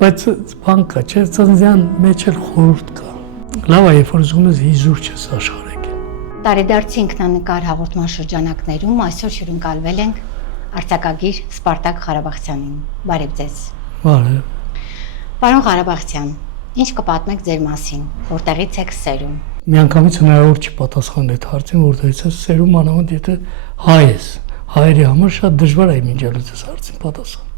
Բայց բան կա, չէ, ծննդյան մեջ էլ խորհուրդ կա։ Լավ է, երբ որ ուզում ես հիզուր չես աշխարհակին։ Տարեդարձի ինքնանկար հաղորդման շրջանակներում այսօր հյուրընկալվել ենք արձակագիր Սպարտակ Ղարաբաղցյանին։ Բարև ձեզ։ Բարև։ Պարոն Ղարաբաղցյան, ինչ կպատմեք ձեր մասին, որտեղից եք սերում։ Միանգամից հնարավոր չի պատասխանել այդ հարցին, որտեղից ես սերում, անամոտ եթե հայ ես։ Հայերի համար շատ դժվար է իմիջիալից այս հարցին պատասխան,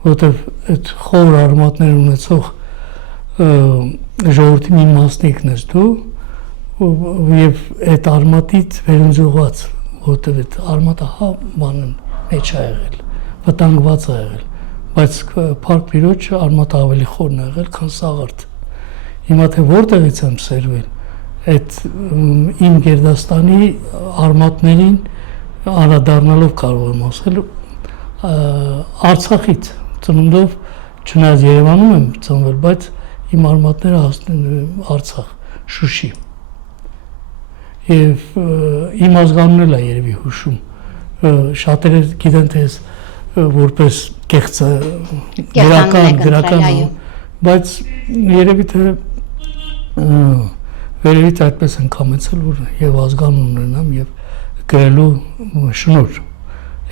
որովհետև այդ խոր արմատներ ունեցող ժողովրդի մի մասնիկն ես դու եւ այդ արմատից վերընձյուղված, որովհետև այդ արմատը բանն մեջ է եղել, վտանգված է եղել, բայց փառք Տիրոջ արմատը ավելի խորն է եղել, քան սաղարթ։ Հիմա թե որտեղից եմ սերվել, այդ իմ Գերդաստանի արմատներին անդրադառնալով կարող եմ ասել Արցախից ծնունդով չնայած Երևանում եմ ծնվել, բայց իմ արմատները հասնում են Արցախ, Շուշի։ Եվ իմ ազգանունն էլ է երևի հուշում։ Շատերը գիտեն թե ես որպես կեղծ գրական, բայց երևի թե վերևից այդպես են կամեցել, որ եւ ազգանուն ունենամ եւ գրելու շնորհ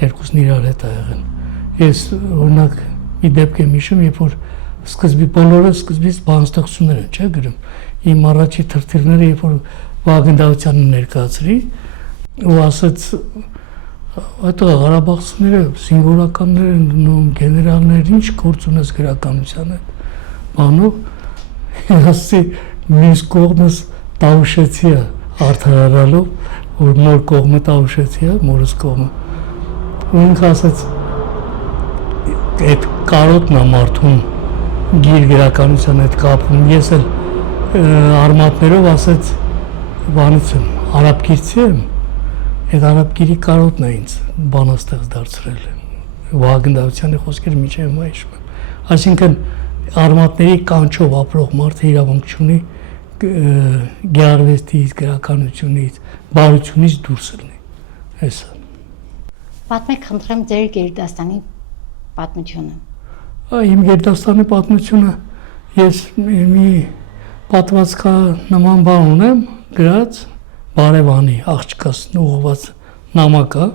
երկուսն իրար հետ է եղել։ Ես օրինակ մի դեպք եմ հիշում, երբ որ բոլորը սկզբից բանաստեղծություններ են, չէ՞ գրում։ Իմ առաջի թրթիրները, երբ որ Վահագն Դավթյանը ներկայացրի, ու ասաց այդ Ղարաբաղցիները զինվորականներ են դնում, գեներալներ, ինչ գործ ունես գրականության հետ։ Բանով ասի մյուս կողմս տավուշեցի է արդարարալով, որ նոր կողմը տավուշեցի է, մորս կողմը։ Ու ինքը ասաց այդ կարոտն է մարդուն գիր գրականության հետ կապում։ Ես էլ արմատներով ասաց բանից եմ, արաբգիրցի եմ, այդ արաբգիրի կարոտն է ինձ բանաստեղծ դարձրել։ Վահագն Դավթյանի խոսքերը մինչև հիմա հիշում եմ։ Այսինքն արմատների կանչով ապրող մարդը իրավունք չունի գեղարվեստից, գրականությունից, բարությունից դուրս լինի։ Հեսա։ Պատմեք, խնդրեմ, ձեր Գերդաստանի պատմությունը։ Իմ Գերդաստանի պատմությունը ես մի պատմվածքա նման բան ունեմ, գրած Բարևանի աղջկաս ուղղված նամակա,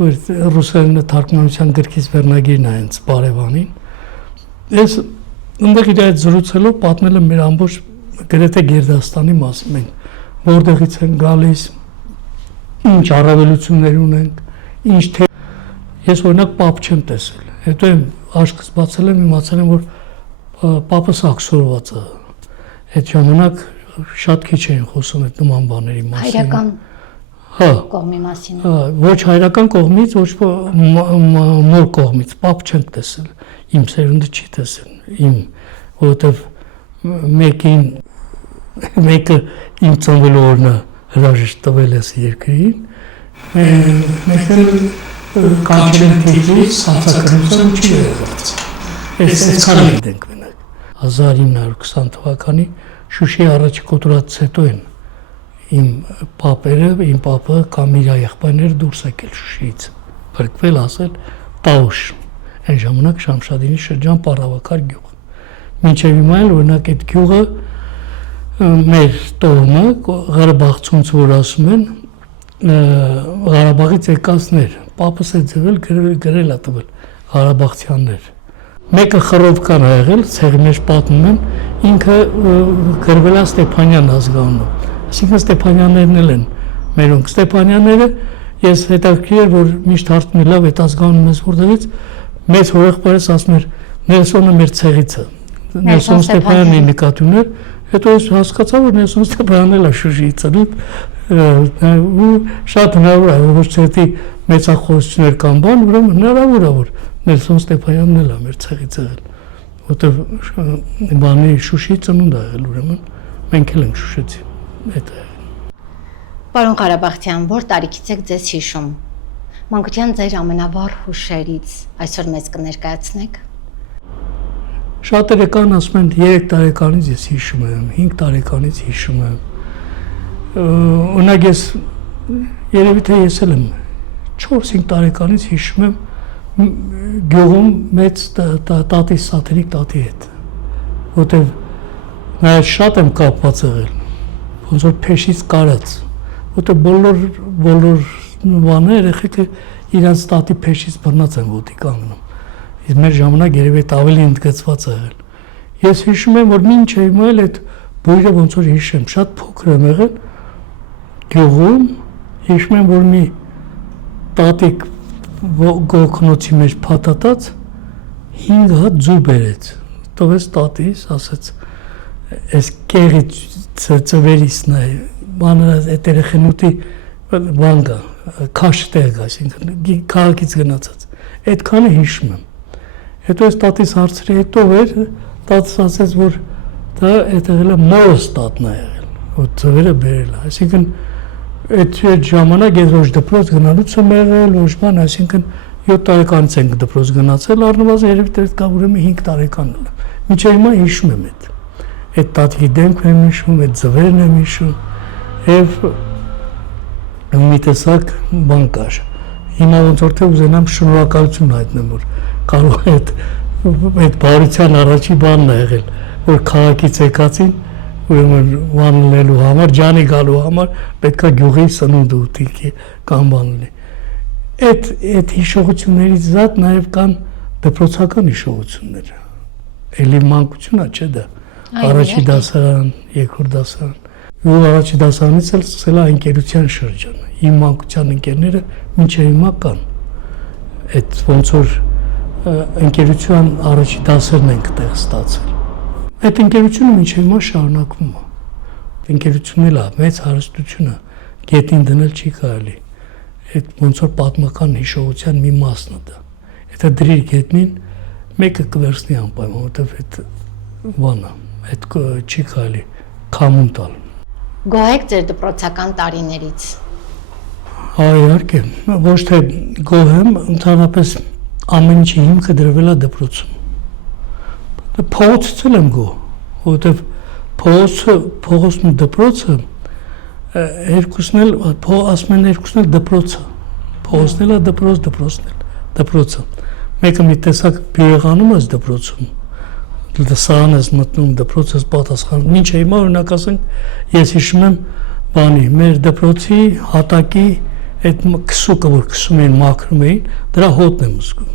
որ ռուսերենի թարգմանության գրքից վերնագիրն է հենց Բարևանին։ Ես ընդեղ իր այդ զրուցելով պատմել եմ մեր ամբողջ գրեթե Գերդաստանի մասին, մենք որտեղից են գալիս, ինչ առավելություններ ունենք, ինչ թե ես օրինակ պապ չեմ տեսել։ Հետո եմ աչքս բացել եմ, իմացել եմ, որ պապս աքսորված է։ Այդ ժամանակ շատ քիչ էին խոսում այդ նման բաների մասին։ Հայրական կողմի մասին։ Ոչ հայրական կողմից, ոչ մոր կողմից, պապ չենք տեսել։ Իմ սերունդը չի տեսել, իմ, որովհետև մեկը իմ ծնվելու օրն է հրաժեշտ տվել ես երկրին, մեկը կանչել են թեքրից, սանցակրնության չի վերադարձ։ Այս քան ենք մենակ։ 1920 թվականի Շուշի առաջի կոտրած հետո են իմ պապը կամ իր եղբայրները դուրս եկել Շուշիից, փրկվել ասել Տավուշ, այն ժամանակ Շամշադինի շրջան Պառավաքար գյուղ։ Մինչև հիմա էլ օրինակ այդ գյուղը մեր տողմը Ղարաբաղցունց, որ ասում են, Ղարաբաղից եկածներ, պապս է ձևել գրել է տվել Ղարաբաղցյաններ։ Մեկը Խռովկան ա եղել, ցեղի մեջ պատմում են, ինքը գրվել է Ստեփանյան ազգանունով։ Այսինքն Ստեփանյաններն էլ են մերոնք։ Ստեփանյանները ես հետաքրքիր էր, որ միշտ հարցնում եմ, լավ, այդ ազգանունը ես որտեղից, մեծ հորեղբայրս ասում էր, Նելսոնը մեր ցեղից է։ Նելսոն Ստեփանյանն նկատի ուներ, հետո ես հասկացա, որ Նելսոն Ստեփանյանն էլ է Շուշիից ծնուտ, ու շատ հնարավոր է, որ ցեղի մեծախոսություններ կան բան, ուրեմն հնարավոր է, որ Նելսոն Ստեփանյանն էլ է մեր ցեղից եղել, որտեղ բանի Շուշի ծնունդ է եղել, ուրեմն մենք էլ ենք Շուշեցի, այդ է։ Պարոն Ղարաբաղցյան, որ տարիքից եք ձեզ հիշում։ Մանկության ձեր ամենավառ հուշերից այսօր մեզ կներկայացնեք։ Շատերը կան ասում են 3 տարեկանից ես հիշում եմ, 5 տարեկանից հիշում եմ։ Օրինակ ես երևի թե ես էլ եմ 4-5 տարեկանից հիշում եմ գյուղում մեծ տատի սաթրիկ տատի հետ, որտեղ նա շատ եմ կապված եղել, ոնց որ փեշից կարած, որտեղ բոլոր բաները երեխեքը իրանց տատի փեշից բռնած են ոտի կանգնում, իսկ մեր ժամանակ երևի այդ ավելի ընդգծված եղել։ Ես հիշում եմ, որ մինչ հիմա էլ այդ բույրը ոնց որ հիշեմ, շատ փոքր եմ եղել գյուղում, հիշում եմ, որ մի տատիկ գողքնոցի մեջ փաթաթած 5 հատ ձու բերեց, տվեց տատիս, ասեց, այս կեղի ծվերից նա բանը այդ երեխենուտի բան կա, քաշ տեղ կա, այսինքն քաղաքից գնացած, այդքանը հիշում եմ։ Հետո այս տատիս հարցրի հետո էր, տատս ասեց, որ դա այդ եղել է մորս տատն է եղել, որ ծվերը բերել է, այսինքն այդ ժամանակ ես ոչ դպրոց գնալուց եմ եղել, ոչ բան, այսինքն 7 տարեկանից ենք դպրոց գնացել, առնվազն երևի թե կա ուրեմն 5 տարեկան եմ։ Մինչև հիմա հիշում եմ այդ տատիկի դեմքն եմ հիշում, այդ ձվերն եմ հիշում, եւ մի տեսակ բան կար։ Հիմա ոնց որ թե ուզենամ շնորհակալություն հայտնեմ, որ կարող է այդ բարության առաջի բանն է եղել, որ քաղաքից եկածին ուրեմն վանելու համար, ջանի գալու համար պետքա գյուղի սնունդ ուտի կամ բան լինի։ Այդ հիշողություններից զատ նաև կան դպրոցական հիշողություններ։ Էլի մանկությունա չէ դա։ Առաջի դասարան, երկրորդ դասարան։ Ու առաջի դասարանից էլ սկսել է ընկերության շրջանը։ Իմ մանկության ընկերները մինչև հիմա կան։ Այդ ոնց որ ընկերության առաջի դասերն ենք տեղ ստացել։ Այդ ընկերությունը մինչև հիմա շարունակվում է։ Ընկերությունն էլ է մեծ հարստություն է, գետին դնել չի կարելի։ Այդ ոնց որ պատմական հիշողության մի մասն է դա։ Եթե դրիր գետնին, մեկը կվերցնի անպայման, որովհետև այդ բանը, այդ չի կարելի քամուն տալ։ Գոհ եք ձեր դպրոցական տարիներից։ Իհարկե, ոչ թե գոհ եմ, ընդհանրապես ամեն ինչի հիմքը դրվել է դպրոցում։ Փողոցից եմ գոհ, որովհետև փողոցն ու դպրոցը երկուսն էլ ասում են երկուսն էլ դպրոցը։ Փողոցն էլ է դպրոց, դպրոցն էլ դպրոցը։ Մեկը մի տեսակ բյուրեղանում ես դպրոցում, սահան ես մտնում, դպրոց ես պատասխանում։ Մինչ հիմա օրինակ ասենք, ես հիշում եմ բանի, մեր դպրոցի հատակի այդ քսուկը, որ քսում էին, մաքրում էին, դրա հոտն եմ զգում։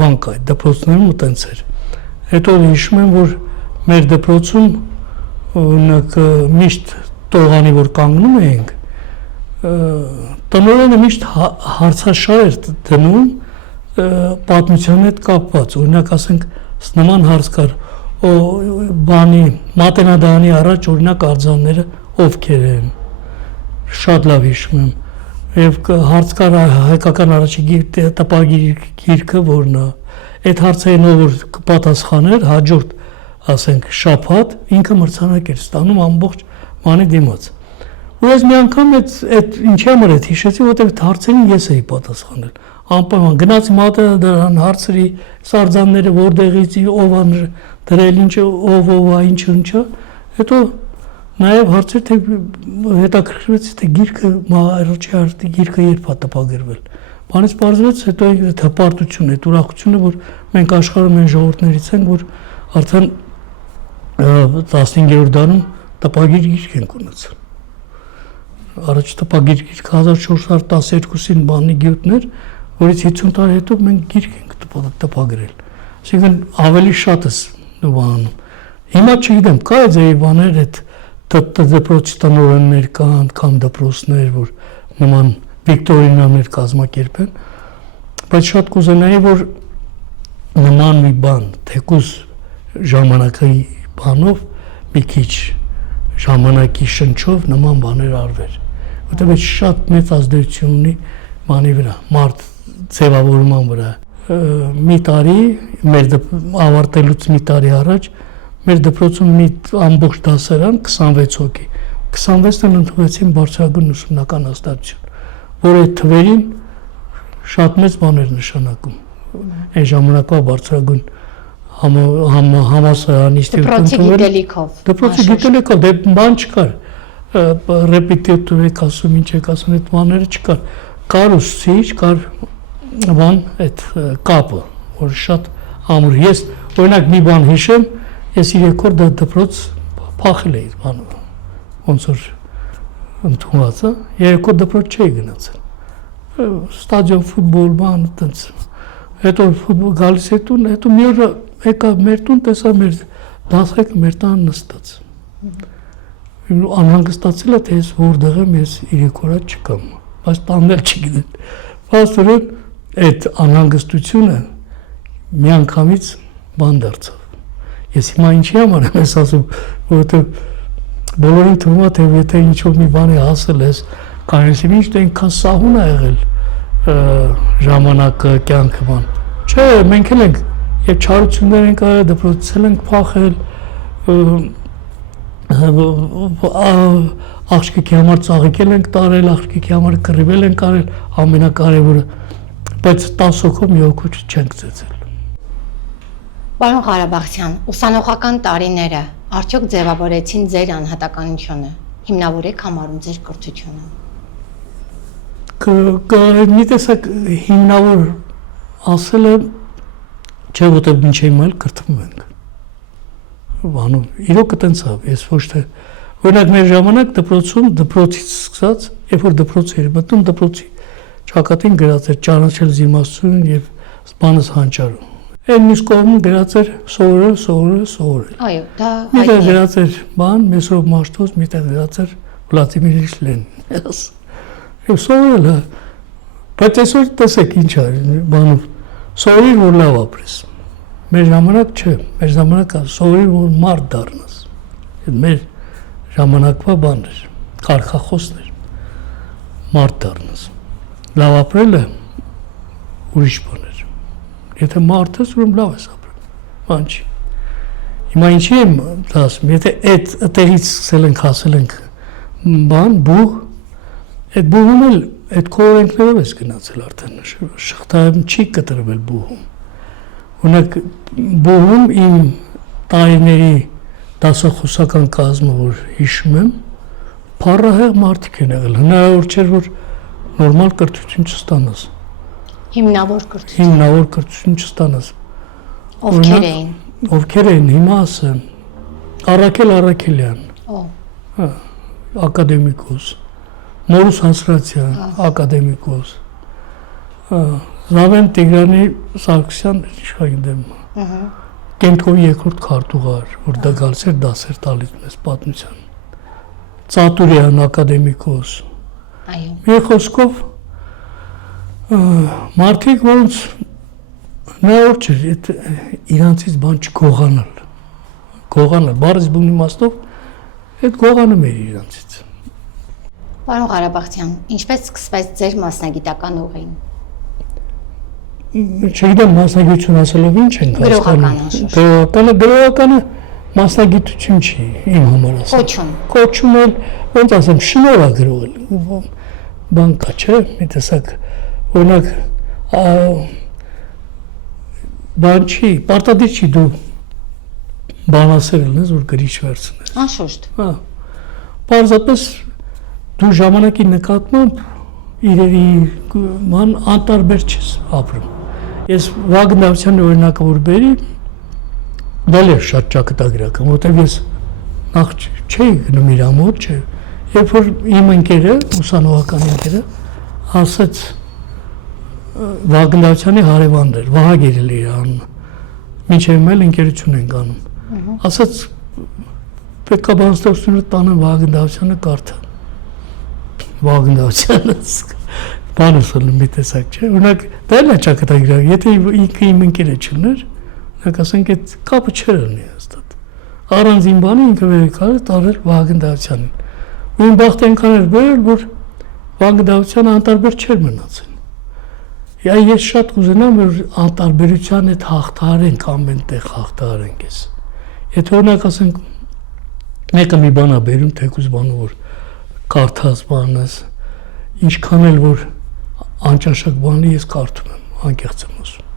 Բան կա, դպրոցներում ու տենց էր։ Հետո հիշում եմ, որ մեր դպրոցում օրինակ միշտ տողանի, որ կանգնում էինք, տնօրենը միշտ հարցաշար էր դնում պատմության հետ կապված, օրինակ ասենք նման հարց կար, բանի մատենադարանի առաջ օրինակ արձանները ովքեր են, շատ լավ հիշում եմ, եւ հարց կար հայկական առաջի տպագիրքը որն է, այդ հարցերին որ կպատասխաներ հաջորդ ասենք շաբաթ ինքը մրցանակ էր ստանում ամբողջ բանի դիմաց։ Ու ես մի անգամ այդ ինչի համար այդ հիշեցի, որտեղ հարցերին ես էի պատասխանել։ Անպայման գնացի մատենադարան հարցրի, սարձանները որտեղից, ով է դրել, ինչը, ով է, ինչը, հետո նաև հարցեր թե հետաքրքրվեցի թե գիրքը առաջի հարցի գիրքը երբ է տպագրվել։ Բանից պարզվեց հետո այդ հպարտությունը, այդ ուրախությունը, որ մենք աշխարհում այն ժողովուրդներից ենք, որ արդեն 15-րդ դարում տպագիր գիրք ենք ունեցել։ Առաջ տպագիր գիրքը 1412-ին բանի գյուտներ, որից 50 տարի հետո մենք գիրք ենք տպագրել։ Այսինքն ավելի շատ է բանում։ Հիմա չգիտեմ, կա ձեի բաներ այդ դպրոցի տնօրեններ կան, կամ դպրոցներ, որ նման վիկտորինաներ կազմակերպեն, բայց շատ կուզենայի, որ նման մի բան, թեկուզ ժամանակի բանով, մի քիչ ժամանակի շնչով նման բաներ արվեր, որտեղ այդ շատ մեծ ազդեցություն ունի բանի վրա, մարդ ձևավորման վրա։ Մի տարի, մեր ավարտելուց մի տարի առաջ, մեր դպրոցում մի ամբողջ դասարան 26 հոգի, 26-ն ընդունվեցին բարձրագույն ուսումնական հաստատություն, որ այդ թվերին շատ մեծ բաներ նշանակում։ Այն ժամանակվա բարձրագույն համալսարանի դպրոցի գիտելիքով։ Դպրոցի գիտելիքով, դե բան չկար, ռեպետիտոր եք ասում, ինչ եք ասում, այդ բաները չկար։ Կար ուսուցիչ, կար բան այդ կապը, որ շատ ամուր։ Ես օրինակ մի բան հիշեմ, ես 3 օր դպրոց փախել էի բան, ոնց որ ընդունված է, 3 օր դպրոց չէի գնացել։ Ստադիոն ֆուտբոլ բան այդպես։ Հետո ֆուտբոլ գալիս է տուն, հետո մի օր եկա մեր տուն, տեսա մեր դասը մեր տան նստած։ Անհանգստացել է, թե ես որտեղ եմ, ես 3 օր չկամ, բայց տանել չգիտեմ։ Փաստորեն այդ անհանգստությունը միանգամից բան դարձավ։ Ես հիմա ինչի համար եմ ասում, որովհետև բոլորին թվում է, թե եթե ինչ-որ մի բանի հասել ես, կարես ինչ թե այնքան սահուն է եղել ժամանակը, կյանքը բան։ Չէ, մենք էլ ենք եւ չարություններ ենք արել, դպրոցել ենք փախել, աղջիկի համար ծաղիկել ենք տարել, աղջիկի համար կռիվել ենք արել, ամենակարևորը, բայց 10 հոգով մի հոգու չենք ծեծել։ Պարոն Ղարաբաղցյան, ուսանողական տարիները արդյոք ձևավորեցին ձեր անհատականությունը, հիմնավոր եք համարում ձեր կրթությունը։ Մի տեսակ հիմնավոր ասելը չէ, որտեղ ինչ եմ այլ կրթվում ենք։ Բանում, իրոք այտենց է, ես ոչ թե օրինակ մեր ժամանակ դպրոցում դպրոցից սկսած, երբ որ դպրոց էր մտնում, դպրոցի ճակատին գրած էր ճանաչել զիմաստություն եւ բանս հանճարում։ Այն մյուս կողմում գրած էր սովորել։ Այո, դա միտեղ գրած էր բան, Մեսրոպ Մաշտոց, միտեղ գրած էր Վլադիմիր Իլիչ Լենին։ Եվ սովորել է։ Բայց այսօր տեսեք ինչ է բանում, սովորի որ լավ ապրես։ Մեր ժամանակ չէ, մեր ժամանակը սովորի որ մարդ դառնաս։ Մեր ժամանակվա բան էր, կարգախոսներ, մարդ դառնաս։ Լավ ապրելը ուրիշ բան էր։ Եթե մարդ ես, ուրեմն լավ ես ապրել, բան չի։ Հիմա ինչի եմ ասում, եթե այդ տեղից սկսել ենք հասել ենք բան, բուհ, այդ բուհում էլ այդ կողորենքներով ես գնացել արդեն, շղթայում չի կտրվել բուհում։ Օրինակ բուհում իմ տարիների դասախոսական կազմը, որ հիշում եմ, փառահեղ մարդիկ են եղել, հնարավոր չէր, որ նորմալ կրթություն չստանաս։ Հիմնավոր կրթություն։ Հիմնավոր կրթություն չստանաս։ Ովքեր էին։ Ովքեր էին, հիմա ասեմ, Առաքել Առաքելյան, ակադեմիկոս, Մորուս Հասրացյան, ակադեմիկոս, Զավեն Տիգրանի Սարգսյան, իշխային դեմ, Կենտկովի երկրորդ քարտուղար, որ դա գալիս էր դասեր տալիս մեզ պատմության, Ծատուրյան, ակադեմիկոս, մի խոսքով մարդիկ, որոնց նայոր չէր, իրանցից բան չգողանալ, բարыз բուն իմաստով, այդ գողանում էր իրանցից։ Պարոն Ղարաբաղցյան, ինչպես սկսվեց ձեր մասնագիտական ուղին։ Չգիտեմ մասնագիտություն ասելով ինչ ենք հասկանում։ Գրողականը մասնագիտություն չի իմ համար ասեմ։ Կոչում էլ, ոնց ասեմ, շնորհագրող էլ։ Բան կա, չէ՞, մի տեսակ օրինակ բան չի, պարտադիր չի դու բան ասել ես, որ գրիչ վերցնես։ Անշուշտ։ Հա։ Պարզապես դու ժամանակի նկատմամբ իրերի ման անտարբեր չես ապրում։ Ես Վագն Դավթյանի օրինակը որ բերի, դա էլ շատ ճակատագրական, որտեղ ես նախ չէի գնում իր մոտ, չէ։ Երբ որ իմ ընկերը, ուսանողական ընկերը, ասաց Վագն Դավթյանի հարևանն էր, Վահագ էր իր անունը, մինչև էլ ընկերություն ենք անում։ Ասաց պետք է բանաստեղծությունը տանեմ Վագն Դավթյանը կարդա։ Վագն Դավթյանը բանը սոլում մի տեսակ չէ, օրինակ դա էլ է ճակատագրական, եթե ինքը իմ ընկերը չլներ, օրինակ ասենք այդ կապը չէր լինի հաստատ։ Առանց իմ բանը ինքը վերեկալ է տարել Վագն Դավթյանին։ Ու իմ բախտը այնքան էր բերել, որ Վագն Դավթյանը անտարբեր չէր մնացել։ Ես շատ կուզենամ, որ անտարբերության հետ հաղթահարենք, ամեն տեղ հաղթահարենք ես։ Եթե օրինակ ասենք մեկը մի բան է բերում, թեկուզ բանը որ կարդաս բանս, ինչքան էլ որ անճաշակ բանի ես կարդում եմ, անկեղծ եմ ասում։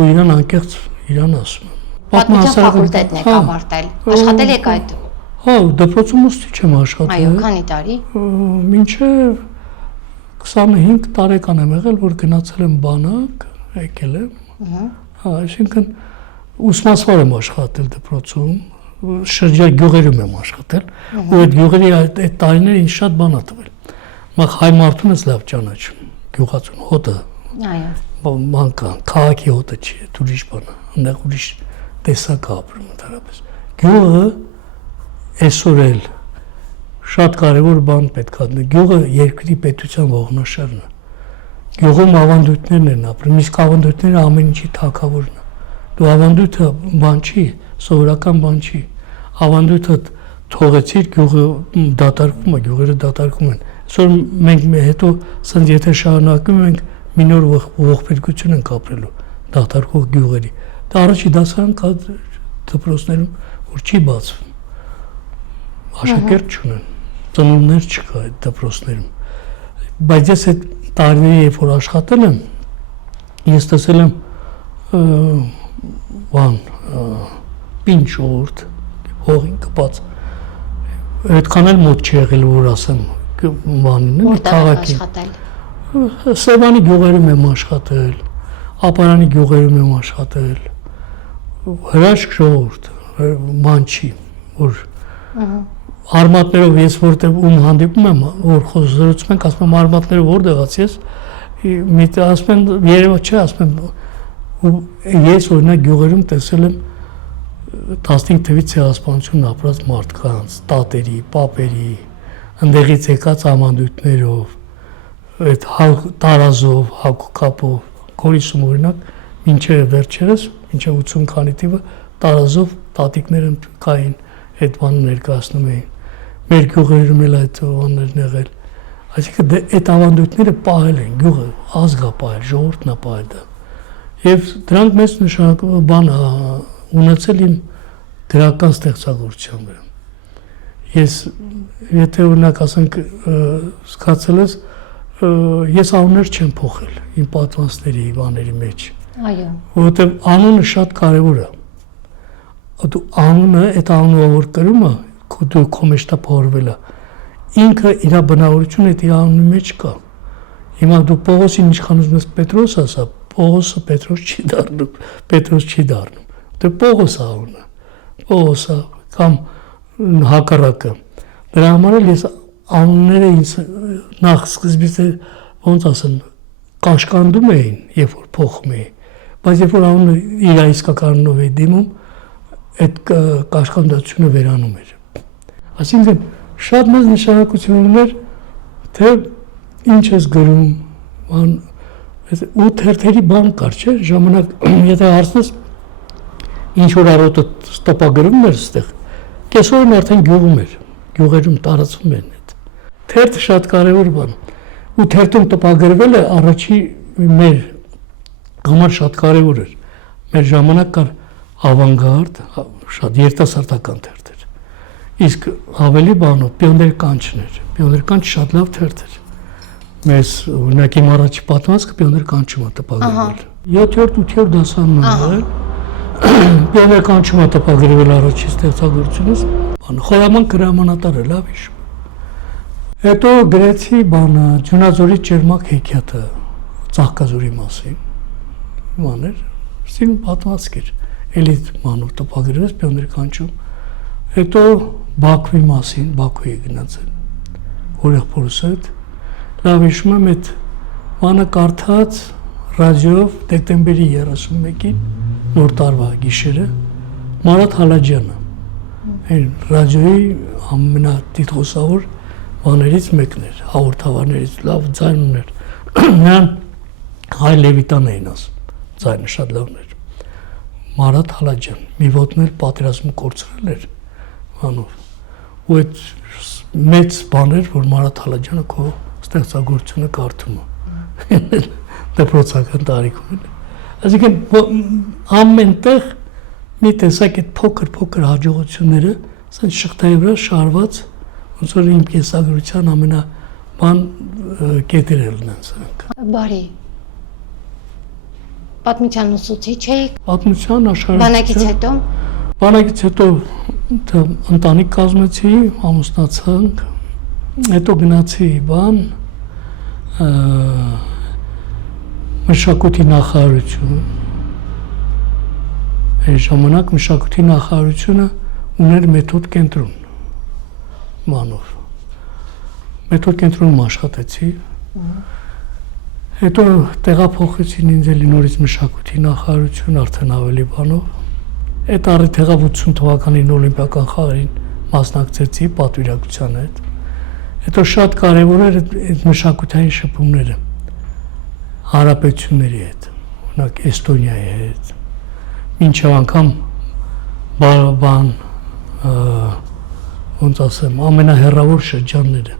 Ու իրան անկեղծ իրան ասում եմ։ Պատմության ֆակուլտետն եք ավարտել, աշխատել եք այդ։ Հա, դպրոցում ուսուցիչ եմ աշխատել։ Այո, քանի տարի։ Մինչև 25 տարեկան եմ եղել, որ գնացել եմ բանակ, եկել եմ։ Հա, այսինքն ուսմասվար եմ աշխատել դպրոցում, շրջագյուղերում եմ աշխատել, ու այդ գյուղերի այդ տարիները ինձ շատ բան ա տվել։ Մախ հայ մարդուն ես լավ ճանաչում, գյուղացուն հոտը։ Այո։ Մանկան, քաղաքի հոտը չի, այդ ուրիշ բան է, այնտեղ ուրիշ տեսակ է ապրում ընդհանրապես։ Գյուղը այսօր էլ շատ կարևոր բան պետք է դնի։ Գյուղը երկրի պետության ողնաշարն է։ Գյուղում ավանդույթներն են ապրում, իսկ ավանդույթները ամեն ինչի թագավորն է։ Դու ավանդույթը բան չի, սովորական բան չի։ Ավանդույթը թողեցիր, գյուղը դատարկվում է, գյուղերը դատարկվում են։ Այսօր մենք հետո ասենք եթե շարունակում ենք մի նոր ողբերգություն ենք ապրելու դատարկող գյուղերի։ Դա առաջի դասարան կա դպրոցներում, որ չի բացվում։ Աշակերտ չունեն, ծնունդներ չկա այդ դպրոցներում։ Բայց ես այդ տարիների երբ որ աշխատել եմ, ես տեսել եմ բան պինչ ժողովուրդ հողին կպած։ Այդքան էլ մոտ չի եղել որ ասեմ բանին, քաղաքի։ Սևանի գյուղերում եմ աշխատել, Ապարանի գյուղերում եմ աշխատել։ Հրաշք ժողովուրդ, բան չի, որ արմատներով ես որտեղ ում հանդիպում եմ, որ խոսում ենք, ասում եմ արմատները որտեղից ես, ասում եմ երևա չէ, ասում եմ ես օրինակ գյուղերում տեսել եմ 15 թվից ցեղասպանություն ապրած մարդկանց, տատերի, պապերի, ընդեղից եկած ամանդույթներով, այդ տարազով, հակուկապով, Գորիսում օրինակ, մինչև վերջերս, մինչև 80 քանի թիվը տարազով տատիկները կային, այդ բանը ներկայացնում էին։ Մեր գյուղերում էլ այդ բաներն եղել։ Այսինքն այդ ավանդույթները պահել են, գյուղը ազգ է պահել, ժողովուրդն է պահել դա։ Եվ դրանք մեծ նշանակում բան ունեցել իմ դրական ստեղծագործության վրա։ Ես եթե օրինակ ասենք զգացել ես ես անուններ չեմ փոխել իմ պատմվածքների բաների մեջ։ Այո։ Որովհետև անունը շատ կարևոր է։ Դու անունը, այդ անունը որ կրում է, դու քո մեջ դա փորվել է։ Ինքը իր բնավորությունը այդ անունի մեջ կա։ Հիմա դու Պողոսին ինչքան ուզում ես Պետրոս ասա, Պողոսը Պետրոս չի դառնում, Պետրոս չի դառնում։ Դե Պողոս է անունը։ Պողոսը կամ հակառակը։ Դրա համար էլ ես անունները ինձ նախ սկզբից ոնց ասեմ կաշկանդում էին, երբ որ փոխում էի, բայց երբ որ անունը իր իսկականով է դիմում, այդ կաշկանդությունը վերանում էր։ Այսինքն շատ մեծ նշանակություն ուներ, թե ինչ ես գրում, ու թերթերի բան կար, չէ՞, ժամանակ եթե հարցնես ինչ որ առօրյա ստոպագրում էր այստեղ, կեսօրն արդեն գյուղում էր, գյուղերում տարածվում են այդ։ Թերթը շատ կարևոր բան։ Ու թերթում տպագրվել է առաջի մեր համար շատ կարևոր էր։ Մեր ժամանակ կար ավանգարդ, շատ երիտասարդական թերթ էր։ Իսկ ավելի բանով պիոներ կանչն էր։ Պիոներ կանչ շատ լավ թերթ էր։ Մեզ օրինակ իմ առաջի պատմվածքը պիոներ կանչում է տպագրվել։ 7-րդ 8-րդ դասարանում եղել։ Պիոներ կանչում է տպագրվել առաջի ստեղծագործությունից։ Խորաման գրամանատարը լավ հիշում։ Հետո գրեցի բանը Ջունաձորի ճերմակ հեքիաթը Ծաղկազորի մասին։ Մաներ, սին պատմվածք էր։ Էլի մանով տպագրվեց պիոներ կանչում։ Հետո Բաքվի մասին, Բաքվի գնացել։ Հորեղբորս հետ լավ հիշում եմ այդ բանը կարդաց ռադիոյով դեկտեմբերի 31-ին նոր տարվա գիշերը Մարատ Հալաջյանը այն ռադիոյի ամենատիտղոսավոր բաներից մեկն էր, հաղորդավարներից լավ ձայն ուներ։ Նրան հայ Լևիտան էին ասում, ձայնը շատ լավն էր։ Մարատ Հալաջյան, մի ոտն էլ պատերազմում կորցրել էր բանով։ Ու այդ մեծ բան էր, որ Մարատ Հալաջյանը քո ստեղծագործությունը կարդում է։ Դպրոցական տարիքում։ Այսինքն ամենտեղ մի տեսակ այդ փոքր հաջողությունները ասեն շղթայի վրա շարված ոնց որ իմ կեսագրության ամենաբան կետերը լինեն սրանք։ Բարի։ Պատմության ուսուցիչ եք։ Պատմության աշխարհի։ Բանակից հետո։ Բանակից հետո ընտանիք կազմեցի, ամուսնացանք, հետո գնացի բան մշակույթի նախարարություն այն ժամանակ մշակույթի նախարարությունը ուներ մեթոդ կենտրոն մանով մեթոդ կենտրոնում աշխատեցի հետո տեղափոխեցին ինձ էլի նորից մշակույթի նախարարություն արդեն ավելի բանով այդ առիթ եղավ 80 թվականին օլիմպիական խաղերին մասնակցեցի պատվիրակության հետ հետո շատ կարևոր էր այդ մշակութային շփումները հարաբերությունների հետ օրինակ Էստոնիայի հետ մինչև անգամ բան ոնց ասեմ ամենահեռավոր շրջանները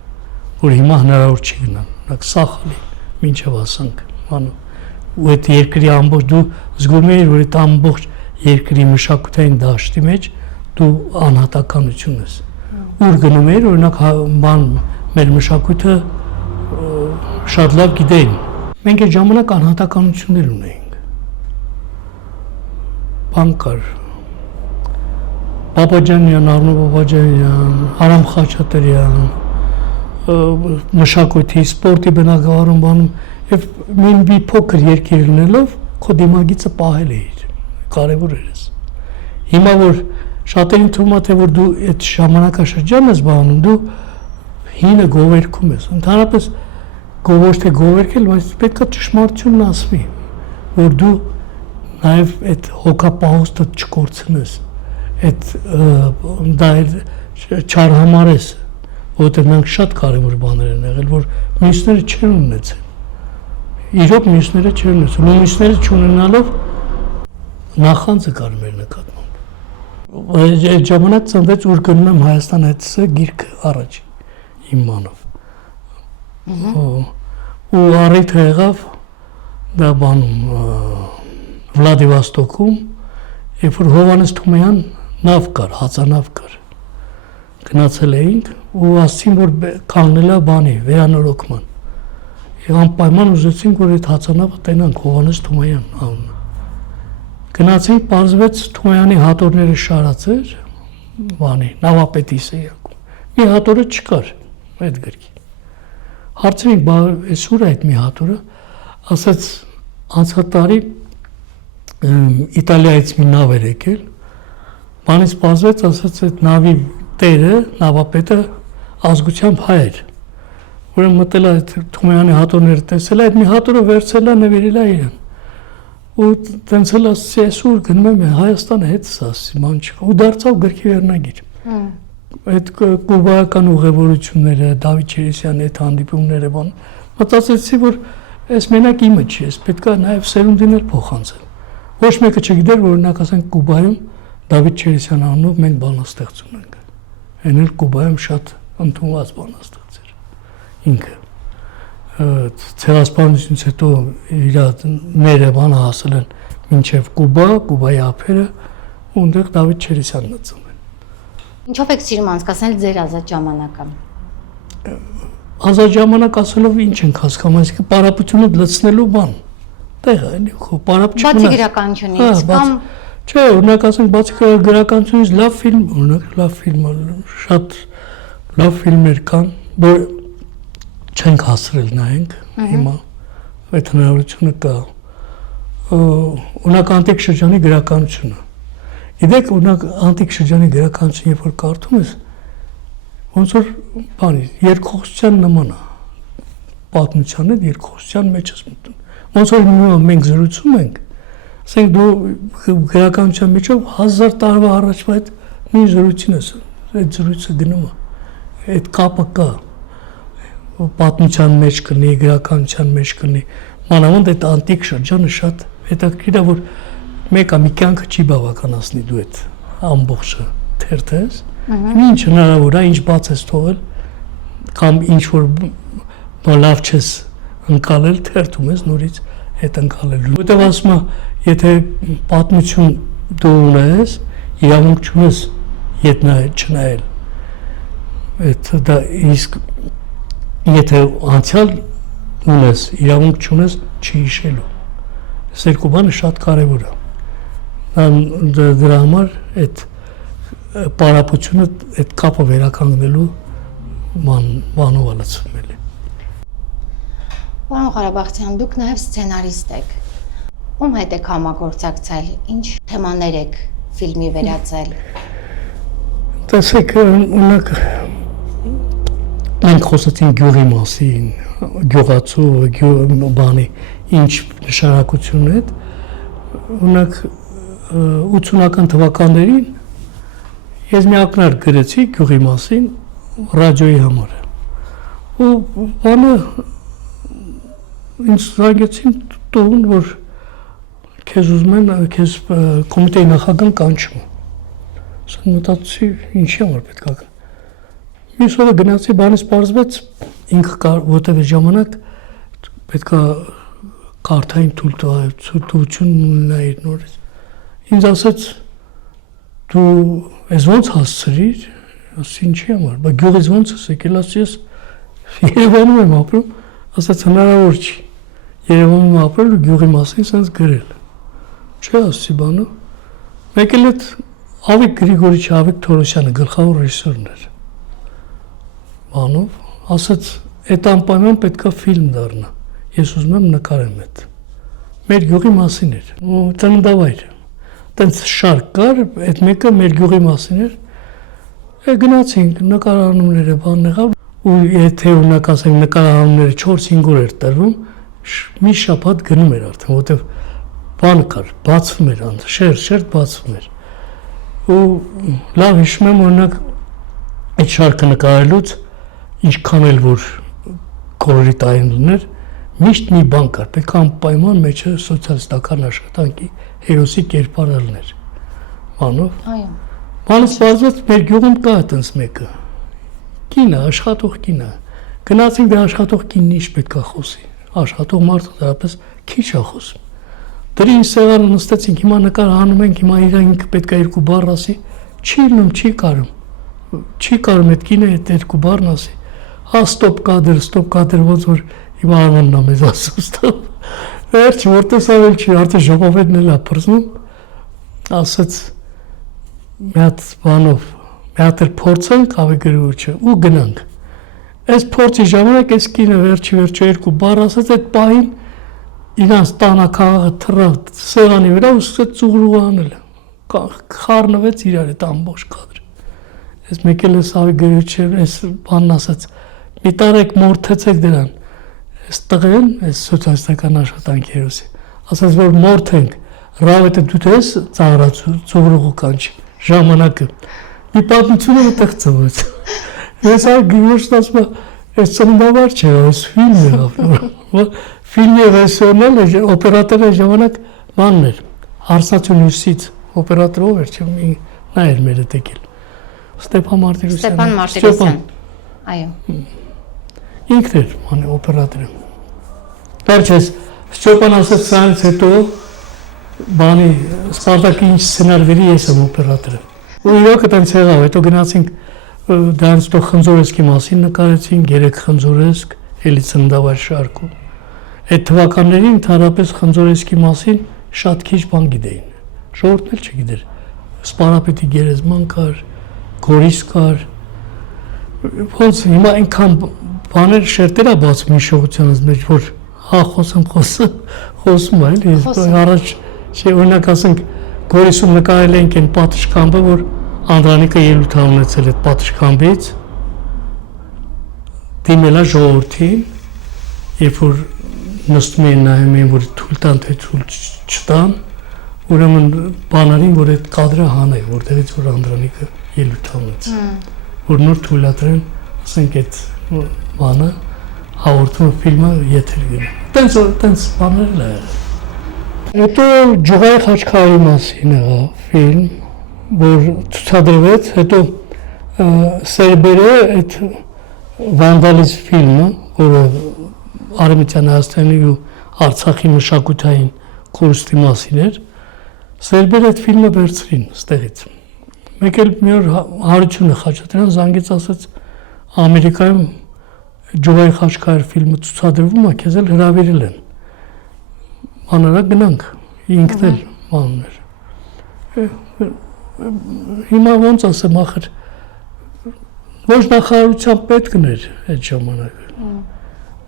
որ հիմա հնարավոր չի գնալ օրինակ Սախալին մինչև ասանք ու այդ երկրի ամբողջ դու զգում ես որ այդ ամբողջ երկրի մշակութային դաշտի մեջ դու անհատականություն ես ուր գնում ես օրինակ բան մեր մշակույթը շատ լավ գիտեին մենք այդ ժամանակ անհատականություններ ունեինք բան կար Բաբաջանյան, Արնո Բաբաջանյան, Արամ Խաչատրյան մշակույթի, սպորտի բնագավառում բանում եւ մի փոքր երկիր լինելով քո դիմագիծը պահել էիր կարեւոր էր էս հիմա որ շատերին թվում է թե որ դու այդ ժամանակաշրջանը ես բանում դու հինը գովերքում ես ընդհանրապես ոչ թե գովերքել բայց պետք է ճշմարտությունն ասվի որ դու նաեւ այդ հոգապահոստը չկորցնես այդ դա չարհամարես որտեղ մենք շատ կարևոր բաներ են եղել որ մյուսները չեն ունեցել իրոք մյուսները չեն ունեցել ու մյուսները չունենալով նախանձը կար մեր նկատմամբ այդ ժամանակ ծնվեց որ գնում եմ Հայաստան այցը գիրքը առաջ իմ մանով ու առիթը եղավ դա բանում Վլադիվոստոկում երբ որ Հովհաննես Թումեյան նավ կար հացանավ կար գնացել էինք ու ասացին որ կանգնելա բանի վերանորոգման եւ անպայման ուզեցինք որ այդ հացանավը տենանք Հովհաննես Թումեյան անունը գնացինք պարզվեց Թումեյանի հատորները շարացեր բանի նավապետի սեյակում մի հատորը չկար այդ գրքի հարցրինք բա էս ուր է այդ մի հատորը ասաց անցած տարի Իտալիայից մի նավ էր եկել բանից պարզվեց ասաց այդ նավի տերը նավապետը ազգությամբ հայ էր ուրեմն մտել է Թումեյանի հատորները տեսել այդ մի հատորը վերցել է նվիրել է իրեն ու տենց էլ ասացի այսօր գնում եմ Հայաստանը հետ ասացի ման չկա ու դարձավ գրքի վերնագիր այդ կուբայական ուղևորությունները Դավիթ Չերեսյանի հետ հանդիպումները բան մտածեցի որ այս մենակ իմը չի էս պետքա նաև սերունդին էլ փոխանցել ոչ մեկը չգիտեր որ օրինակ ասենք Կուբայում Դավիթ Չերեսյան անունով մենք բանաստեղծ ունենք այն էլ Կուբայում շատ ընդունված բանաստեղծ էր ինքը ցեղասպանությունից հետո իր մերը բանը հասել են մինչև Կուբայի ափերը ու այնտեղ Դավիթ Չերեսյանն է ծնվել Ինչով եք սիրում անցկացնել ձեր ազատ ժամանակը ազատ ժամանակ ասելով ինչ ենք հասկանում այսինքն պարապությունը լցնելու բան տեղը էլի խո պարապ չունես բացի գրականությունից կամ չէ օրինակ ասենք բացի գրականությունից լավ ֆիլմ օրինակ լավ ֆիլմ շատ լավ ֆիլմեր կան որ չենք հասրել նայենք հիմա այդ հնարավորությունը կա օրինակ անտիկ շրջանի գրականությունը գիտեք օրինակ անտիկ շրջանի գրականությունը երբ որ կարդում ես ոնց որ բանի երկխոսության նման է պատմության հետ երկխոսության մեջ ես մտնում ոնց որ մենք զրուցում ենք ասենք դու գրականության միջով 1000 տարվա առաջվա այդ մի զրույցին ես այդ զրույցը գնում է այդ կապը կա պատմության մեջ կլինի գրականության մեջ կլինի մանավանդ այդ անտիկ շրջանը շատ հետաքրքիր է որ մեկը մի կյանքը չի բավականացնի դու այդ ամբողջը թերթես ինչ հնարավոր է ինչ բաց ես թողել կամ ինչ որ լավ չես ընկալել թերթում ես նորից հետ ընկալելու որտեղ ասում է եթե պատմություն դու ունես իրավունք չունես ետ չնայել այդ դա իսկ եթե անցյալ ունես իրավունք չունես չհիշելու այս երկու բանը շատ կարևոր է դրա համար այդ պարապությունը այդ կապը վերականգնելու բանով է լցվում էլի Պարոն Ղարաբաղցյան, դուք նաև սցենարիստ եք։ Ում հետ եք համագործակցել, ինչ թեմաներ եք ֆիլմի վերածել։ Տեսեք, ունակ մենք խոսեցինք գյուղի մասին, գյուղացու, բանի, ինչ նշանակություն է, ունակ 80-ական թվականներին ես մի ակնարկ գրեցի գյուղի մասին ռադիոյի համար։ Ու բանը ինձ զանգեցին տուն, որ քեզ ուզում են, քեզ կոմիտեի նախագահն կանչում։ Ասա մտածեցի, ինչի համար պետք է։ Մյուս օրը գնացի, բանից պարզվեց ինքը որտեղ ժամանակ պետք է կարթային թույլտվություն ունենայր նորից։ Ինձ ասաց դու ես ոնց հասցրիր, ասի ինչի համար, բա գյուղից ոնց ես եկել, ասի ես Երևանում եմ ապրում, ասաց հնարավոր չի, Երևանում ապրել ու գյուղի մասին սենց գրել, չէ ասի բանը, մեկ էլ էտ Ավիկ Գրիգորիչ Ավիկ Թորոսյանը գլխավոր ռեժիսորն էր, բանով, ասաց էտ անպայման պետքա ֆիլմ դառնա, ես ուզում եմ նկարեմ էտ, մեր գյուղի մասին էր, ու ծննդավայր, տենց շարք կար, էտ մեկը մեր գյուղի մասին էր, գնացինք նկարահանումները բան եղավ, ու եթե ունակ ասենք նկարահանումները 4-5 օր էր տրվում, մի շաբաթ գնում էր արդեն, որտեվ բան կար, բացվում էր անց, շերտ բացվում էր։ Ու լավ հիշում եմ օրինակ այդ շարքը նկարելուց ինչքան էլ որ կոլորիտային լիներ, միշտ մի բան կար, պետք է անպայման մեջը սոցիալիստական աշխատանքի հերոսի կերպարը լիներ։ Բանով։ Այո։ Բանից բացված մեր գյուղում կա այդպես մեկը։ Կինը, աշխատող կինը։ Գնացինք դե աշխատող կինն ինչ պետք է խոսի։ Աշխատող մարդը դրապես քիչ է խոսում։ Դրին սեղանը նստեցինք, հիմա նկարահանում ենք, հիմա իրանք պետք է երկու բառ ասի, չի լինում, չի կարում։ Չի կարում այդ կինը այդ երկու բառն ասի։ Հա ստոպ կադր, ոնց որ հիմա Արմանն է մեզ ասում ստոպ։ Վերջ որտես ավել չի, արդեն ժողովուրդն էլ է փրկնում։ Ասաց մի հատ բանով, մի հատ էլ փորձենք Ավիկ Գրիգորիչը ու գնանք։ Այս փորձի ժամանակ այս կինը վերջի երկու բառ ասաց, այդ պահին իրանց տանը քաղաքը թռավ սեղանի վրա ու սկսեց ծուղլուղ անել։ Խառնվեց իրար այդ ամբողջ կադրը։ Այս մեկ էլ էս Ավիկ Գրիգորիչը այս բանն ասաց, մի տարեք մորթեցեք դրան։ Այս տղեն, այս սոցիալիստական աշխատանքի հերոսի, ասաց որ մորթենք, ռավետը դու ես ծաղրած ծուղլուղու կանչի ժամանակը։ Մի պատմությունը այդտեղ ծնվեց։ Ես այ Գրիգորիչն ասում եմ, այս ծննդավայր չէ, այս ֆիլմ է։ Ֆիլմի ռեժիսորն օպերատորը ժամանակ բանն էր, Հարսնացու Հյուսից, օպերատորով էր, չէ՞ նա էր մեր հետ եկել։ Ստեփան Մարտիրոսյան։ Այո։ Ինքն էր անի օպերատորը։ Վերջես Ստեփան ասաց սրանից հետո բանի Սպարտակի ինչ սցենարների ես եմ օպերատորը։ Ու իրոք այդպես եղավ, հետո գնացինք դրանց հետո Խնձորեսկի մասին նկարեցինք, 3 Խնձորեսկ, էլի ծննդավայր շարքում։ Այդ թվականներին ընդհանրապես Խնձորեսկի մասին շատ քիչ բան գիտեին։ Ժողովուրդն էլ չգիտեր։ Սպարապետի գերեզման կար, Գորիս կար։ Ոնց հիմա այնքան բաներ շերտեր է բացում հիշողությանից մեջ, որ հա խոսում է, էլի առաջ չէ օրինակ ասենք Գորիսում նկարել ենք այն պատշգամբը, որ Անդրանիկը ելույթ է ունեցել այդ պատշգամբից, դիմել է ժողովրդին, երբ որ նստում էին նայում էին, որ թույլ տան, թե թույլ չտան, ուրեմն բանարին, որ այդ կադրը հանե, որտեղից որ Անդրանիկը ելույթ է ունեցել, որ նոր թույլատրեն, ասենք այդ բանը, հաղորդումը ֆիլմը եթեր գնա։ Տենց բաներ է։ Հետո Ջուղայ Խաչքարի մասին եղավ ֆիլմ, որ ցուցադրվեց, հետո Սերբերը այդ վանդալիզմ ֆիլմը, որը Արևմտյան Հայաստանի ու Արցախի մշակութային կորստի մասին էր, Սերբերը այդ ֆիլմը վերցրին ստեղից։ Մեկ էլ մի օր Հարությունը Խաչատրյան զանգեց ասաց Ամերիկայում Ջուղայ Խաչքարի ֆիլմը ցուցադրվում է, քեզ էլ հրավիրել են։ Անարա գնանք, ինքն էլ բանն էր։ Հիմա ոնց ասեմ, ախր ոչ նախարարության պետքն էր այդ ժամանակը։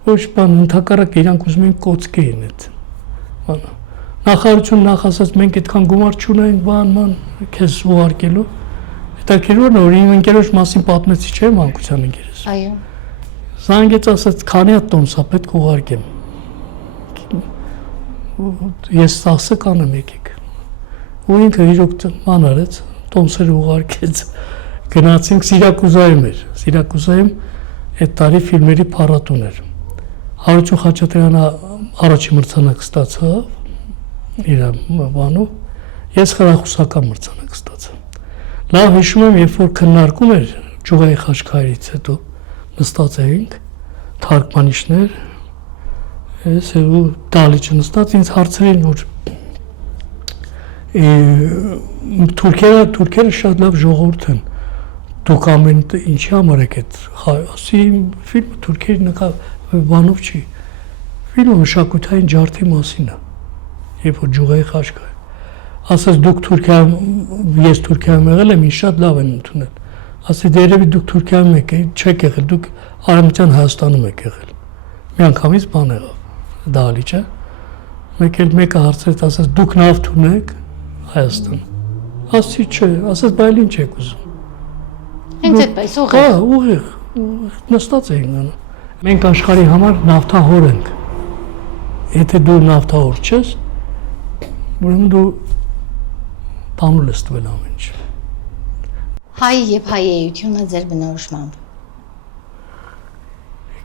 Ոչ բան ընդհակառակ իրանք ուզում են կոծկեին այդ բանը։ Նախարարություն նախասած մենք այդքան գումար չունենք բան քեզ ուղարկելու։ Հետաքրքիր որ իմ ընկերոջ մասին պատմեցի չէ մանկության ընկերս։ Այո։ Զանգեց ասաց քանի հատ տոմսա պետք ուղարկեմ։ Ես ասա կանեմ եկեք։ Ու ինքը իրոք ման արեց, տոմսերը ուղարկեց։ Գնացինք Սիրակուզայում էր։ Սիրակուզայում այդ տարի ֆիլմերի փառատոն էր։ Հարություն Խաչատրյանը առաջի մրցանակ ստացավ իր բանով։ Ես խրախուսական մրցանակ ստացա։ Լավ հիշում եմ, երբ որ քննարկում էր Ջուղայի Խաչքայրից հետո նստած էինք թարգմանիչներ, ես ու դալիճը նստած ինձ հարցրին որ թուրքերը շատ լավ ժողովուրդ են, դուք ամեն ինչի համար եք այդ ասի ֆիլմը թուրքերի բանով չի, ֆիլմը մշակութային ջարդի մասին է, երբ որ Ջուղայի Խաչքայր ասաց դուք ես Թուրքիայում եղել եմ, ինձ շատ լավ են ընդունել, ասի դերևի դուք Թուրքիայում չեք եղել, դուք Արևմտյան Հայաստանում եք եղել, մի անգամից բան եղավ դահլիճը, մեկը հարցրեց, ասաց դուք նավթ ունեք Հայաստան, ասի չէ, ասաց բայ ինչ եք ուզում, հենց այդպես ուղիղ նստած էինք անում, մենք աշխարհի համար նավթահոր ենք, եթե դու նավթահոր չես, ուրեմն դու տանուլ ես տվել ամեն ինչ։ Հայ եւ հայեությունը ձեր բնորոշմամբ։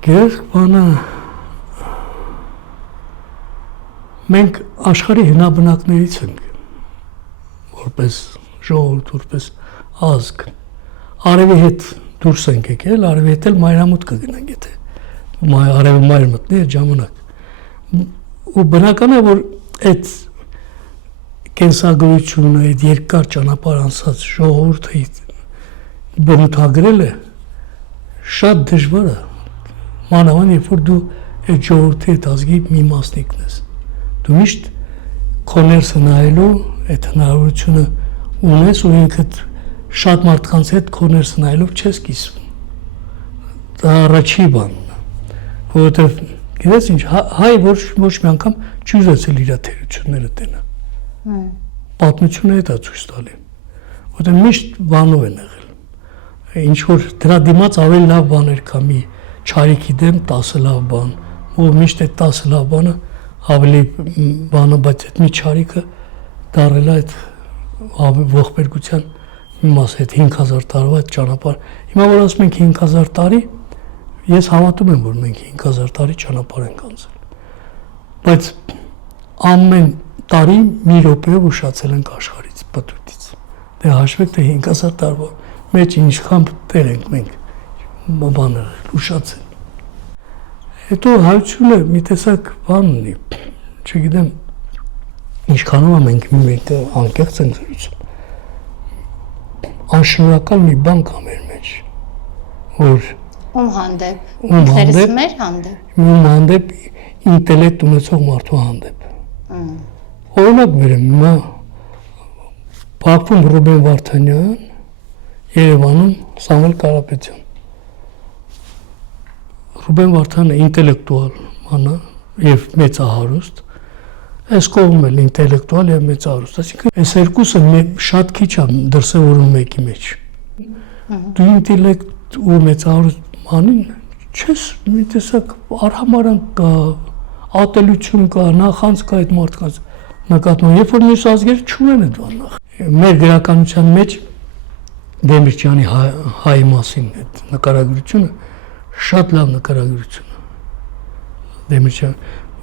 Գերք բանը մենք աշխարհի հնաբնակներից ենք, որպես ժողովուրդ, որպես ազգ, արևի հետ դուրս ենք եկել, արևի հետ էլ մայրամուտ կգնանք, եթե արևը մայր մտնի այդ ժամանակ։ Ու բնական է, որ այդ կենսագրությունը, այդ երկար ճանապարհ անցած ժողովուրդը բնութագրել է շատ դժվար է, մանավանդ երբ որ դու այդ ժողովրդի այդ ազգի մի մասնիկն ես, դու միշտ քո ներսը նայելու այդ հնարավորությունը ունես ու ինքդ շատ մարդկանց հետ քո ներսը նայելով չես կիսվում, դա առաջի բանն է, որովհետև գիտես ինչ, հայ ոչ մի անգամ չի ուզեցել իր թերությունները տենա, պատմությունը հետ է ցույց տալի, որովհետև միշտ բանով են եղել, ինչ որ դրա դիմաց ավելի լավ բաներ կա մի չարիքի դեմ 10 լավ բան, ու միշտ այդ 10 լավ բանը ավելի բանը, բայց այդ մի չարիքը դարել է այդ ողբերգության մի մաս այդ 5000 տարվա այդ ճանապարհ, հիմա որ ասում ենք 5000 տարի, ես հավատում եմ, որ մենք 5000 տարի ճանապարհ ենք անցել, բայց ամեն տարի մի րոպեով ուշացել ենք աշխարհից, պտույտից, դե հաշվեք թե 5000 տարվա մեջ ինչքան տեր ենք մենք բաներ ուշացել, հետո հայությունը մի տեսակ բան ունի, չգիտեմ, ինչքանով մենք մեկը անկեղծ ենք զրուցում, անշնորհակալ մի բան կա մեր մեջ, որ ում հանդեպ, ինքներս մեր հանդեպ, ում հանդեպ ինտելեկտ ունեցող մարդու հանդեպ, օրինակ վերեմ, հիմա Բաքվում Ռուբեն Վարդանյան, Երևանում Սամվել Կարապետյան, Ռուբեն Վարդանը ինտելեկտուալ մանա և մեծահարուստ, այս կողմում էլ ինտելեկտուալ և մեծահարուստ, այսինքն այս երկուսը շատ քիչ է դրսևորում մեկի մեջ, դու ինտելեկտ ու մեծահարուստ մանին չես մի տեսակ արհամարանք կա, ատելություն կա, նախանց կա այդ մարդկանց նկատմամբ, երբ որ մյուս ազգերը չունեն այդ բանը նախ։ Մեր գրականության մեջ Դեմիրճյանի հայի մասին այդ նկարագրությունը շատ լավ նկարագրություն է։ Դեմիրճյան,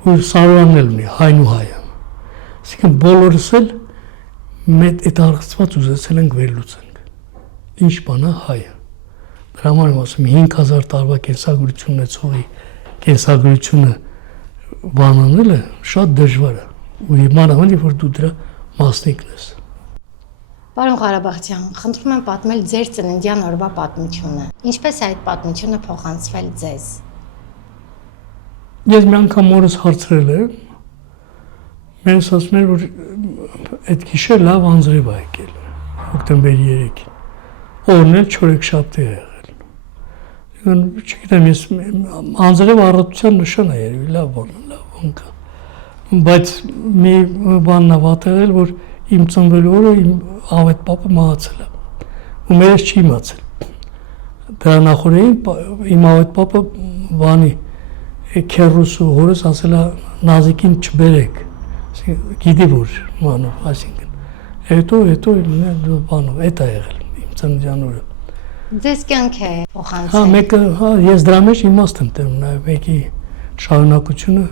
ու Սարոյանն էլ ունի հայն ու հայը։ Այսինքն բոլորս էլ մեծ այդ առեղծված ուզեցել ենք վերլուծենք։ Ինչ բան է հայը։ Դրա համար եմ ասում 5000 տարվա կենսագրություն ունեցողի կենսագրությունը բանանելը շատ դժվար է։ Ու մանավանդ որ դու դրա մասնիկն ես։ Պարոն Ղարաբաղցյան, խնդրում եմ պատմել ձեր ծննդյան օրվա պատմությունը։ Ինչպես է այդ պատմությունը փոխանցվել ձեզ։ Ես մի անգամ օրս հարցրել եմ, մենս ասում էր, որ այդ գիշեր լավ անձրև է եկել, հոկտեմբերի 3-ին, օրն էլ չորեքշաբթի է եղել։ չգիտեմ, ես անձրև առատության նշան է երևի, լավ բան կա։ Բայց մի բանն է վատեղել, որ իմ ծնվելու օրը իմ ավետ պապը մահացել է։ Ու մերս չի իմացել։ Դրա նախորդին իմ ավետ պապը բանի քերուս ու հորս ասել է Նազիկին չբերեք։ Գիտի որ մանով, այսինքն։ Հետո բանով, էդ է եղել իմ ծննդյան օրը։ Ձեզ կյանք է Հա, փոխանցել։ մեկը, հա, ես դրա մեջ իմաստ եմ տենում, նաև մեկի շարունակությունը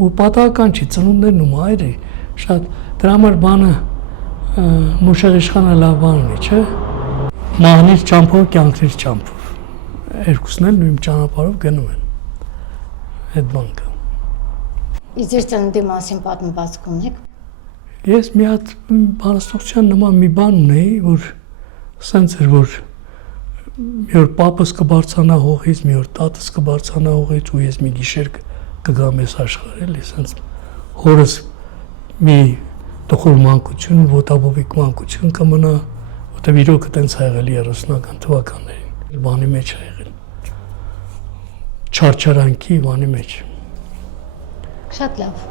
ու պատահական չի, ծնունդներն ու մայրը շատ դրա համար բանը Մուշեղ իշխանը լավ բան ունի, չէ՞։ Մահնից ճամփով, կյանքից ճամփով։ Երկուսն էլ նույն ճանապարհով գնում են։ Այդ բան կա։ Իզեր ծննդի մասին պատմվածք ունեք։ Ես մի հատ բանաստեղծության նման մի բան ունեի, որ սենց էր, որ մի օր պապս կբարձանա հողից, մի օր տատս կբարձանա հողից ու ես մի գիշեր կգամ ես աշխարհ, էլի, սենց հորս մի տխուր մանկություն, ոտաբոբիկ մանկություն կմնա, որտեղ իրոք այտենց ա եղել 30-ական թվականներին, բանի մեջ ա եղել։ Չարչարանքի բանի մեջ։ Շատ լավ։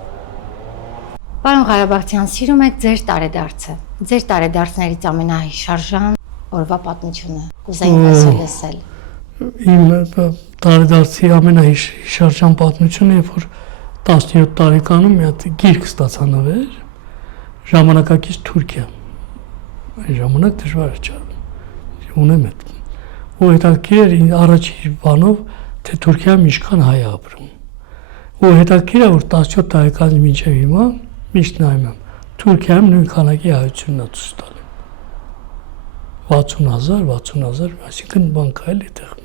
Պարոն Ղարաբաղցյան, սիրում եք ձեր տարեդարձը։ Ձեր տարեդարձներից ամենահիշարժան օրվա պատմությունը։ Կուզեինք այսօր լսել։ Իմ տարեդարձի ամենահիշարժան պատմությունը, երբ որ 17 տարեկանում մի հատ գիրք ստացա նվեր, ժամանակակից Թուրքիա։ Այն ժամանակ դժվար չէ։ Ունեմ այդ։ Ու հետաքրքիր էր առաջի բանով, թե Թուրքիայում ինչքան հայ ապրում։ Ու հետաքրքիր է, որ 17 տարեկանից մինչև հիմա միշտ նայում եմ, Թուրքիայում նույն քանակի հայությունն է ցույց տալու։ 60,000, այսինքն բան կա էլի այդտեղ։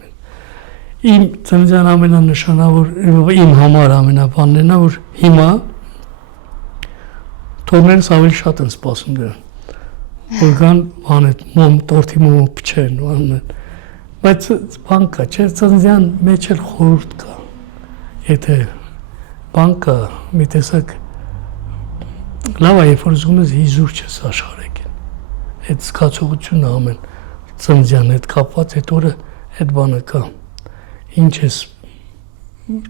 Իմ ծննդյան ամենանշանավոր, իմ համար ամենաբանն է, որ հիմա թորներս ավելի շատ են սպասում դրան։ Որ կան բան այդ տորթի մոմ փչեն, բայց բան կա, չէ, ծննդյան մեջ էլ խորհուրդ կա։ Եթե բան կա, մի տեսակ լավ է, երբ որ զգում ես հիզուր չես աշխարհեկին։ Այդ զգացողությունը ամեն ծննդյան հետ կապված այդ օրը այդ բանը կա։ Ինչ ես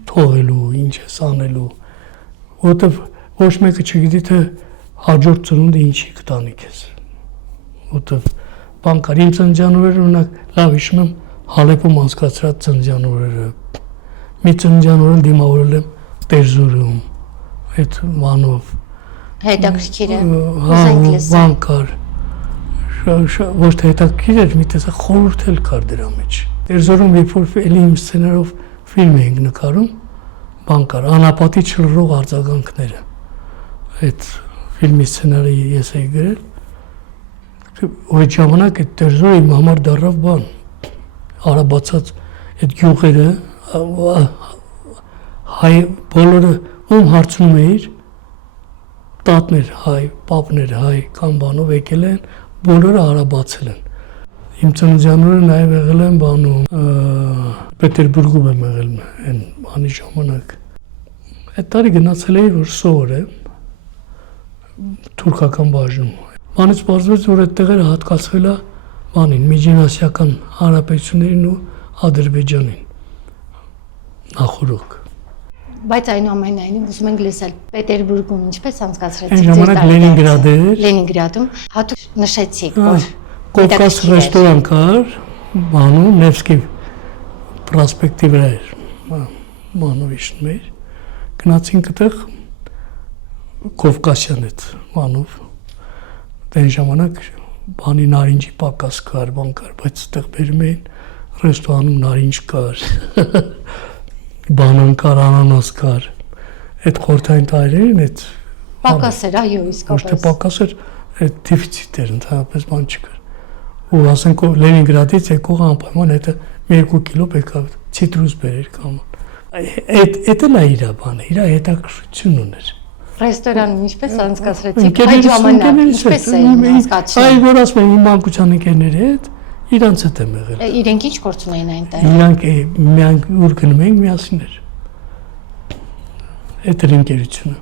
թողելու, ինչ ես անելու, որովհետև ոչ մեկը չգիտի, թե հաջորդ ծնունդը ինչի կտանի քեզ։ Որովհետև բան կար, իմ ծննդյան օրերը օրինակ լավ հիշում եմ Հալեպում անցկացրած ծննդյան օրերը։ Մի ծննդյան օրը դիմավորել եմ Տերզուրում, այդ բանով։ Հետաքրքիր է։ Հա, բան կար։ Ոչ թե հետաքրքիր էր, մի տեսակ խորհուրդ էլ կար դրա մեջ։ Տերզորում երբ որ էլի իմ սցենարով ֆիլմ էինք նկարում, բան կար, անապատի չլռող արձագանքները։ Այդ ֆիլմի սցենարը ես էի գրել։ Այդ ժամանակ այդ Տերզորը իմ համար դառավ բան։ Արաբացած այդ գյուղերը, հայ բոլորը ում հարցնում էիր, տատներ հայ, պապներ հայ կամ բանով եկել են, բոլորը արաբացել են։ Իմ ծննդյան օրը նաև եղել եմ բանում, Պետերբուրգում եմ եղել այն բանի ժամանակ։ Այդ տարի գնացել էի, որ սովոր եմ, թուրքական բաժնում։ Բանից պարզվեց, որ այդ տեղերը հատկացվել է բանին, Միջինասիական Հանրապետություններին ու Ադրբեջանին, նախորոք։ Բայց այնուամենայնիվ ուզում ենք լսել Պետերբուրգում ինչպես անցկացրեցիք Այն ժամանակ Լենինգրադ էր։ Լենինգրադում հատուկ նշեցիք, որ Կովկաս ռեստորան կար, բանում Նևսկի պրոսպեկտի վրա էր, բանով իշնում էր, գնացինք այդտեղ Կովկասյան այդ բանով, այն ժամանակ բանի նարինջի պակաս կար, բան կար, բայց այդտեղ բերում էին ռեստորանում նարինջ կար, բանան կար, անանաս կար, այդ խորհրդային տարիներին այդ պակաս էր, այո, իսկապես։ Ոչ թե պակաս էր, այդ դեֆիցիտ էր, ընդհանրապես բան չկար։ Ու ասենք Լենինգրադից եկող անպայման հետը 2 կիլո պետք է ցիտրուս բերեր կամ։ Այդ էլ է իր բանը, իր հետաքրքրություն ուներ։ Ռեստորանում ինչպես անցկացրեցիք այդ ժամանակ, ինչպես էին անցկացնում։ Այ որ ասում եմ իմ մանկության ընկերների հետ, իրանց հետ եմ եղել։ Իրենք ինչ գործ ունեին այնտեղ։ Իրանք միայն ուր գնում էինք միասին էր։ Այդ էր ընկերությունը։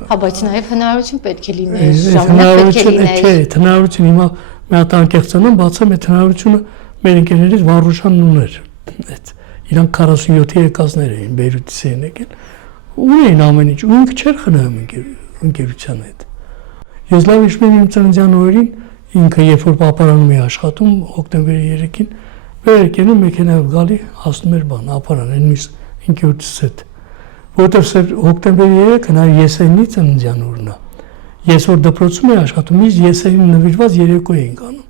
Հա, բայց նաև հնարավորություն պետք է լիներ, ժամանակ պետք է լիներ։ Չէ, հնարավորություն հիմա մի հատ անկեղծանամ, բացեմ այդ հնարավորությունը մեր ընկերներից Վարուշանն ուներ։ Այդ Իրանք 47-ի եկածներ էին, Բեյրութից էին եկել։ Ունեին ամեն ինչ, ու ինքը չէր խնայում ընկերության հետ։ Ես լավ հիշում եմ իմ ծննդյան օրերին, ինքը երբ որ ապարանում է աշխատում, հոկտեմբերի 3-ին, վեր եկնում մեքենայով գալի, հասնում էր բան, ապարան, այն միս ընկերությունից հետ։ Որտեղ հոկտեմբերի 3-ը նա եսենի ծննդյան օրն է։ Ես որ դպրոցում էի աշխատում, իս եսենին նվիրված երեկո էինք անում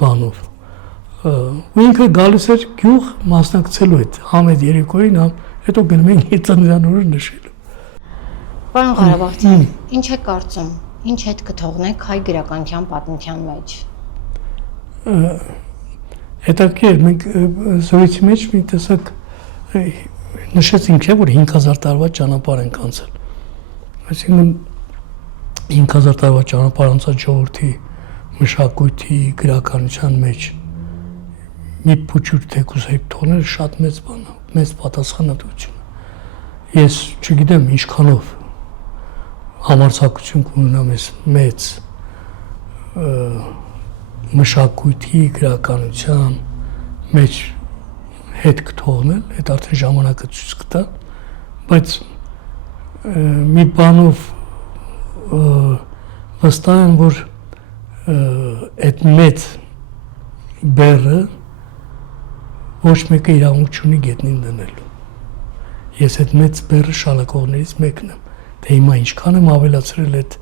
բանով։ Ու ինքը գալիս էր գյուղ մասնակցելու այդ համ այդ երեկոյին, համ հետո գնում էին իր ծննդյան օրը նշելու։ Պարոն Ղարաբաղցյան, ինչ է կարծում, ինչ հետ կթողնեք հայ գրականության պատմության մեջ։ Հետաքրքիր, մենք զորույցի մեջ մի տեսակ նշեցինք, չէ՞, որ 5000 տարվա ճանապարհ ենք անցել։ Այսինքն 5000 տարվա ճանապարհ անցած ժողովրդի մշակույթի, գրականության մեջ մի փոքր թեկուզ հետ թողնել շատ մեծ բան է, մեծ պատասխանատվություն։ Ես չգիտեմ ինչքանով համարձակություն կունենամ ես մեծ մշակույթի, գրականության մեջ հետ կթողնել, այդ արդեն ժամանակը ցույց կտա, բայց մի բանով վստահ եմ, որ այդ մեծ բեռը ոչ մեկը իրավունք չունի գետնին դնելու։ Ես այդ մեծ բեռը շալակողներից մեկն եմ, թե հիմա ինչքան եմ ավելացրել այդ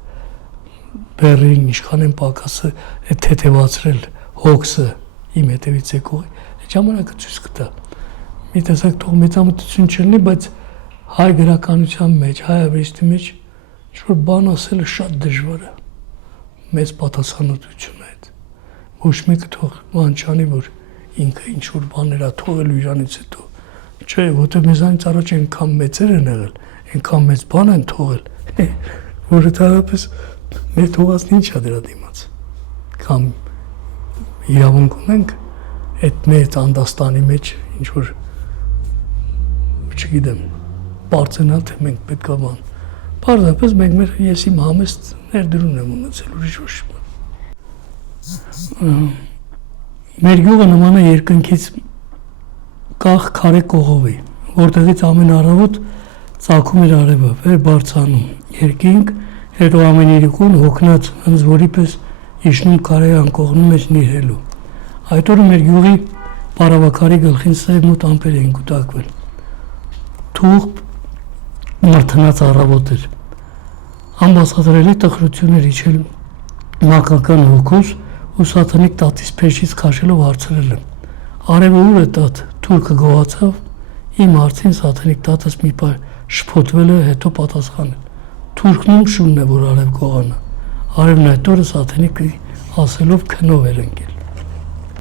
բեռին, ինչքան եմ պակասը, այդ թեթևացրել հոգսը իմ հետևից եկողի, այդ ժամանակը ցույց կտա։ Մի տեսակ թող մեծամտություն չլինի, բայց հայ գրականության մեջ, հայ ավեստի մեջ ինչ-որ բան ասելը շատ դժվար է, մեծ պատասխանատվություն է այդ։ Ոչ մեկը թող բան չանի, որ ինքը ինչ-որ բաներ է թողելու իրանից հետո, չէ, որտեղ մեզանից առաջ այնքան մեծեր են եղել, այնքան մեծ բան են թողել, որ ընդհանրապես մեր թողածն ինչ է դրա դիմաց, կամ իրավունք ունենք այդ մեծ անդաստանի մեջ ինչ-որ, չգիտեմ, պարծենալ, թե մենք պետք է բան, պարզապես մենք ես իմ համեստ ներդրումն եմ ունեցել, ուրիշ ոչ բան։ Մեր գյուղը նման է երկնքից կախ քարե կողովի, որտեղից ամեն առավոտ ծագում էր արևը, վեր բարձրանում, երկինք, հետո ամեն իրիկուն հոգնած հնձվորի պես իջնում քարե անկողնու մեջ նիրհելու։ Այդ օրը մեր գյուղի պարավաքարի գլխին սև մութ ամպեր էին կուտակվել։ Թուղ մրթնած առավոտ էր։ Անբացատրելի տխրություն էր իջել մակական հոգուս ու սատանիկ տատիս փեշից քաշելով հարցրել եմ. Արևը ուր է տատ, թուրքը գողացավ, իմ հարցին սատանիկ տատս մի պար շփոթվել է, հետո պատասխանել. Թուրքն ում շունն է, որ արև գողանա։ Արևն այդ օրը սատանիկի ասելով քնով էր ընկել։